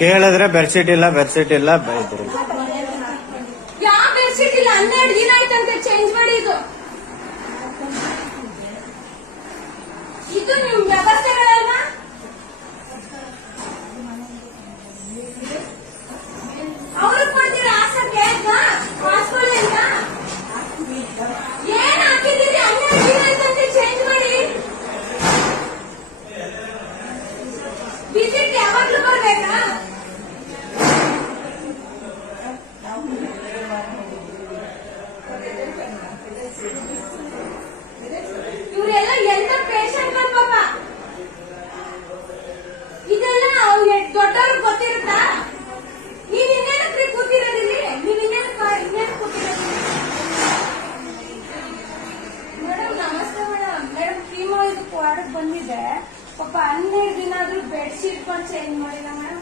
ಕೇಳಿದ್ರೆ ಬೆಡ್ಶೀಟ್ ಇಲ್ಲ ಬೆಡ್ಶೀಟ್ ಇಲ್ಲ ಬೈದ್ರು. ಯಾವ ಬೆಡ್ಶೀಟ್ ಇಲ್ಲ 12 ದಿನ ಆಯ್ತಂತೆ ಚೇಂಜ್ ಮಾಡಿ. ಇದು ನಿಮ್ ವ್ಯವಸ್ಥೆಗಳಲ್ವಾ? ಅವ್ರಿಗೆ ಕೊಡ್ತೀರಾ ಹಾಸಕ್ಕೆ ಹಾಸ್ಪಿಟಲ್ ಏನ್ ಹಾಕಿದ್ದೀರಿ? 12 ದಿನ ಆಯ್ತಂತೆ ಚೇಂಜ್ ಮಾಡಿ. ವಿಸಿಟ್ ಯಾವಾಗ್ಲೂ ಬರ್ಬೇಕಾ? ಇವರೆಲ್ಲ ಎಂತ ಪೇಷಂಟ್ಗಳು ಪಾಪ. ಇದೆಲ್ಲ ದೊಡ್ಡವ್ರಿಗೆ ಗೊತ್ತಿರುತ್ತಾ? ನೀವ್ ಇನ್ನೇನಕ್ಕೆ ಕೂತಿರೋದಿರಿ? ನೀವ್ ಇನ್ನೇನು ಕೂತಿರೋದಿರಿ? ಮೇಡಮ್ ನಮಸ್ತೆ ಮೇಡಮ್. ಮೇಡಮ್ ಕೀಮೋ ಇದಕ್ಕೆ ವಾರ್ಡ್ ಬಂದಿದೆ ಪಾಪ. 12 ದಿನ ಆದ್ರೂ ಬೆಡ್ಶೀಟ್ ಚೇಂಜ್ ಮಾಡಿಲ್ಲ ಮೇಡಮ್.